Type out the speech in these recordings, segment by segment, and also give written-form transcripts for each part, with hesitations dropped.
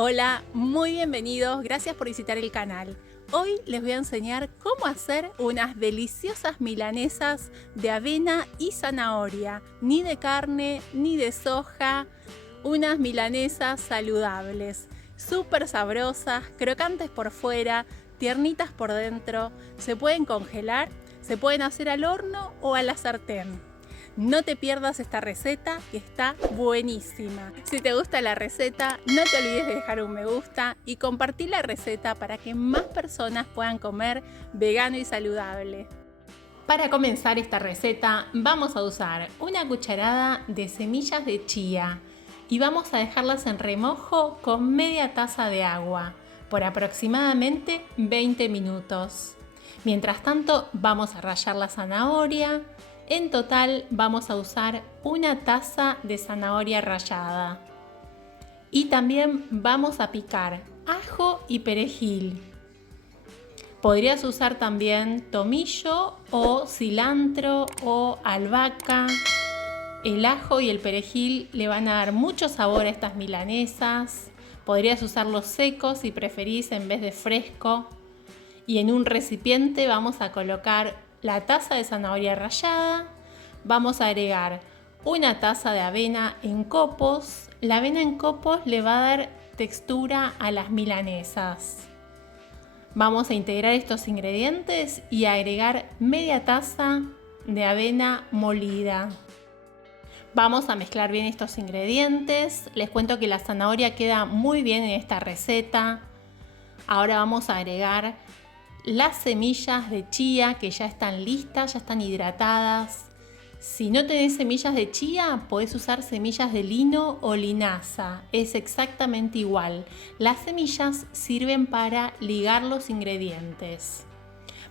Hola, muy bienvenidos, gracias por visitar el canal. Hoy les voy a enseñar cómo hacer unas deliciosas milanesas de avena y zanahoria, ni de carne ni de soja, unas milanesas saludables, súper sabrosas, crocantes por fuera, tiernitas por dentro, se pueden congelar, se pueden hacer al horno o a la sartén. No te pierdas esta receta que está buenísima. Si te gusta la receta, no te olvides de dejar un me gusta y compartir la receta para que más personas puedan comer vegano y saludable. Para comenzar esta receta vamos a usar una cucharada de semillas de chía y vamos a dejarlas en remojo con media taza de agua por aproximadamente 20 minutos. Mientras tanto vamos a rallar la zanahoria. En total vamos a usar una taza de zanahoria rallada. Y también vamos a picar ajo y perejil. Podrías usar también tomillo o cilantro o albahaca. El ajo y el perejil le van a dar mucho sabor a estas milanesas. Podrías usarlos secos si preferís en vez de fresco. Y en un recipiente vamos a colocar la taza de zanahoria rallada, vamos a agregar una taza de avena en copos. La avena en copos le va a dar textura a las milanesas. Vamos a integrar estos ingredientes y agregar media taza de avena molida. Vamos a mezclar bien estos ingredientes. Les cuento que la zanahoria queda muy bien en esta receta. Ahora vamos a agregar las semillas de chía que ya están listas, ya están hidratadas. Si no tenés semillas de chía, podés usar semillas de lino o linaza. Es exactamente igual. Las semillas sirven para ligar los ingredientes.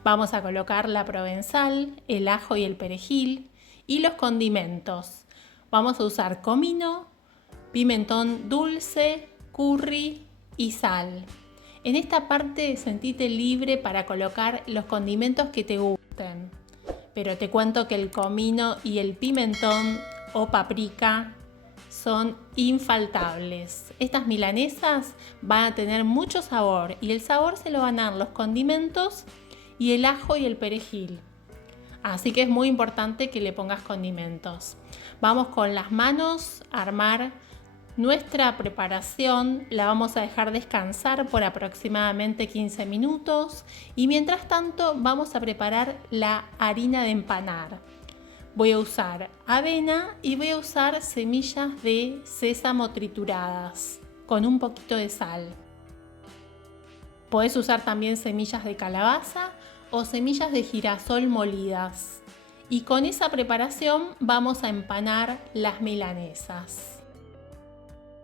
Vamos a colocar la provenzal, el ajo y el perejil y los condimentos. Vamos a usar comino, pimentón dulce, curry y sal. En esta parte sentite libre para colocar los condimentos que te gusten, pero te cuento que el comino y el pimentón o paprika son infaltables. Estas milanesas van a tener mucho sabor y el sabor se lo van a dar los condimentos y el ajo y el perejil. Así que es muy importante que le pongas condimentos. Vamos con las manos a armar nuestra preparación. La vamos a dejar descansar por aproximadamente 15 minutos y mientras tanto vamos a preparar la harina de empanar. Voy a usar avena y voy a usar semillas de sésamo trituradas con un poquito de sal. Podés usar también semillas de calabaza o semillas de girasol molidas. Y con esa preparación vamos a empanar las milanesas.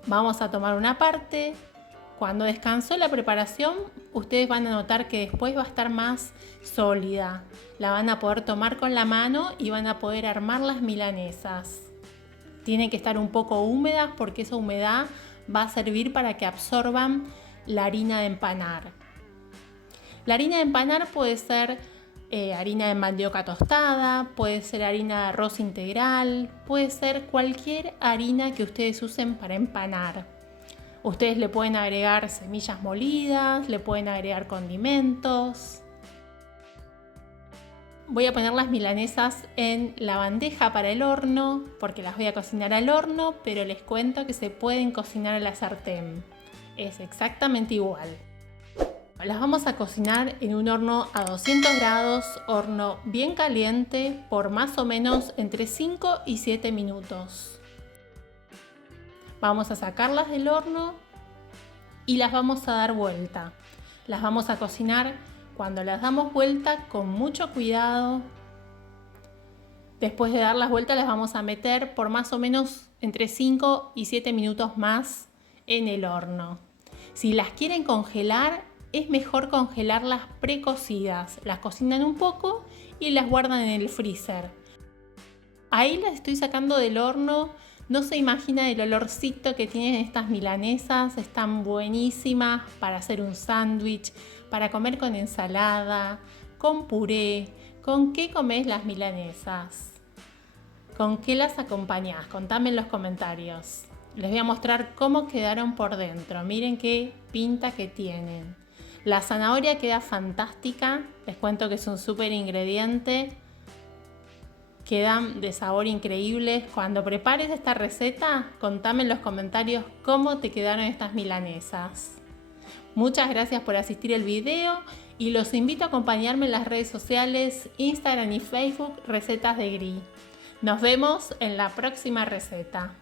Vamos a tomar una parte. Cuando descansó la preparación, ustedes van a notar que después va a estar más sólida. La van a poder tomar con la mano y van a poder armar las milanesas. Tienen que estar un poco húmedas porque esa humedad va a servir para que absorban la harina de empanar. La harina de empanar puede ser harina de mandioca tostada, puede ser harina de arroz integral, puede ser cualquier harina que ustedes usen para empanar. Ustedes le pueden agregar semillas molidas, le pueden agregar condimentos. Voy a poner las milanesas en la bandeja para el horno porque las voy a cocinar al horno, pero les cuento que se pueden cocinar a la sartén. Es exactamente igual. Las vamos a cocinar en un horno a 200 grados, horno bien caliente, por más o menos entre 5 y 7 minutos. Vamos a sacarlas del horno y las vamos a dar vuelta. Las vamos a cocinar cuando las damos vuelta con mucho cuidado. Después de dar las vueltas las vamos a meter por más o menos entre 5 y 7 minutos más en el horno. Si las quieren congelar, es mejor congelarlas precocidas. Las cocinan un poco y las guardan en el freezer. Ahí las estoy sacando del horno. No se imagina el olorcito que tienen estas milanesas. Están buenísimas para hacer un sándwich, para comer con ensalada, con puré. ¿Con qué comés las milanesas? ¿Con qué las acompañás? Contame en los comentarios. Les voy a mostrar cómo quedaron por dentro. Miren qué pinta que tienen. La zanahoria queda fantástica. Les cuento que es un súper ingrediente. Quedan de sabor increíbles. Cuando prepares esta receta, contame en los comentarios cómo te quedaron estas milanesas. Muchas gracias por asistir al video y los invito a acompañarme en las redes sociales, Instagram y Facebook, Recetas de Gris. Nos vemos en la próxima receta.